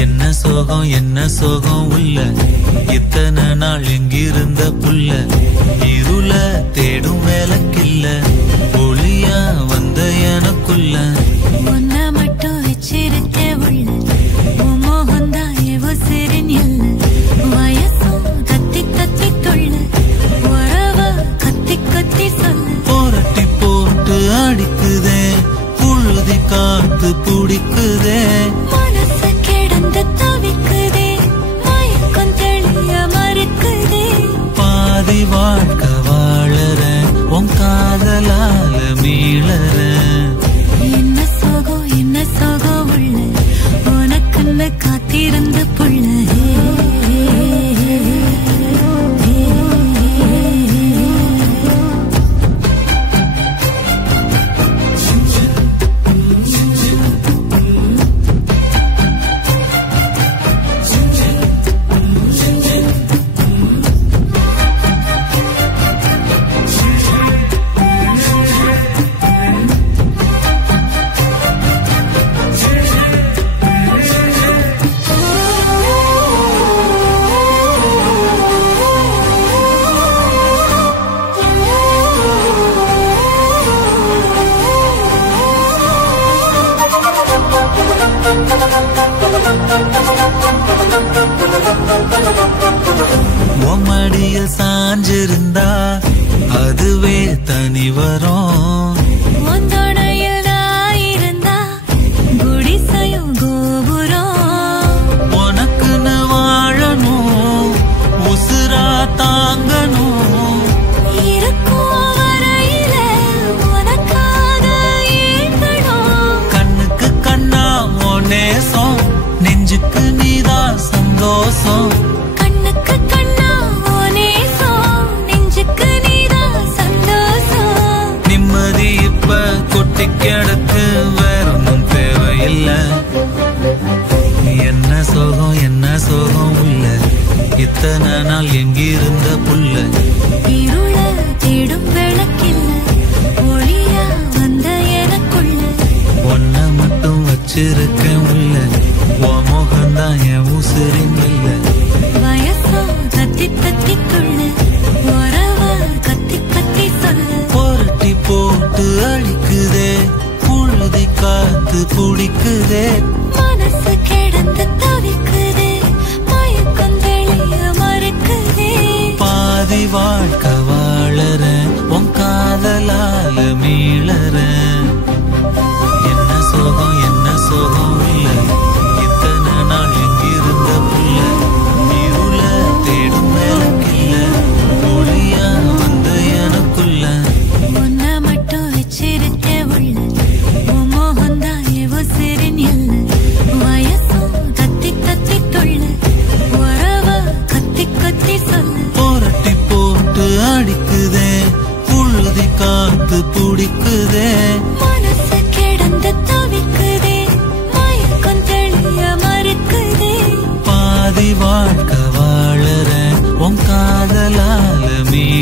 என்ன சோகம் உள்ள இத்தனை நாள் எங்கிருந்த புள்ள இருள தேடும் வேலைக்கில்ல ஒளியா வந்த எனக்குள்ள ஒன்ன மட்டும் வச்சிருக்க உள்ள மோகந்தா எவோ சிறின் இல்ல வயசும் கத்தி கத்தி தொள்ள உறவ கத்தி கத்தி சொல்ல போரட்டி போட்டு அடிக்குதே புழுதி காத்து பிடிக்குதே மனசு கிடந்து தவிக்குதே மயக்கம் தெளிய மறுக்குதே பாதி வாழ்க்கை வாழற உன் காதலால மீளற என்ன சோகம் உள்ள உனக்குன்னு காத்திருந்த புள்ள மடியில் சாஞ்சிருந்தா அதுவே தனி வரும் இருந்தா குடிசையும் கோபுரம் உனக்குன்னு வாழணும் உசுரா தாங்கணும் இருக்கும் வரையில உனக்காக ஏங்கணும் கண்ணுக்கு கண்ணா உன் நேசம் நெஞ்சுக்கு நீதான் சந்தோஷம் கண்ணுக்கு கண்ணா நேசம் நெஞ்சுக்கு நீதான் சந்தோஷம் நிம்மதி இப்ப கொட்டி கிடக்கு வேற ஒன்றும் தேவையில்லை என்ன சோகம் உள்ள இத்தனை நாள் எங்கிருந்த புள்ள இருள தேடும் விளக்கில்ல ஒளியா வந்த எனக்குள்ள ஒன்ன மட்டும் வச்சிருக்கேன் உள்ள உன் முகம்தான் என் உசுரின் இல்லை வயசோ கத்தி கத்தி துள்ள உறவ கத்தி கத்தி சொல்ல போரட்டி போட்டு அடிக்குதே புழுதி காத்து பிடிக்குதே மனசு கிடந்து தவிக்குதே மயக்கம் தெளிய மறுக்குதே பாதி வாழ்க்கை வாழற உன் காதலால மீளற என்ன சோகம் உள்ள இத்தனை நாள் எங்கிருந்த புள்ள இருள தேடும் வேலைக்கில்ல ஒளியா வந்த எனக்குள்ள ஒன்ன மட்டும் வச்சிருக்க